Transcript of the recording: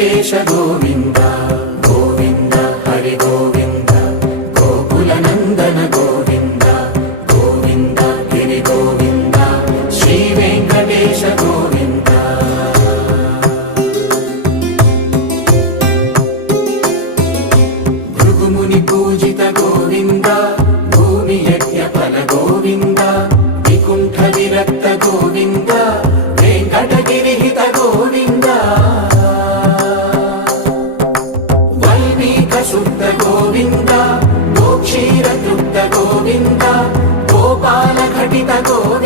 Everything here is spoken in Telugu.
వెంకటేశ గోవింద గోవింద హరి గోవింద గోకుల నందన గోవింద గోవింద గిరి గోవింద శ్రీ వెంకటేశ గోవింద భృగుముని పూజిత గోవింద భూమి యజ్ఞ ఫల గోవింద వికుంఠ విరక్త గోవింద వెంకటగిరిహిత గోవింద వల్మీక శుద్ధ గోవింద గోక్షీర తృప్త గోవింద గోపాల ఘటిత గోవింద